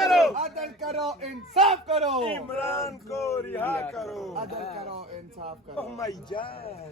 करो, अदल करो, इंसाफ करो, इमरान को रिहा करो। अदल करो, इंसाफ ओह करो। माय जान।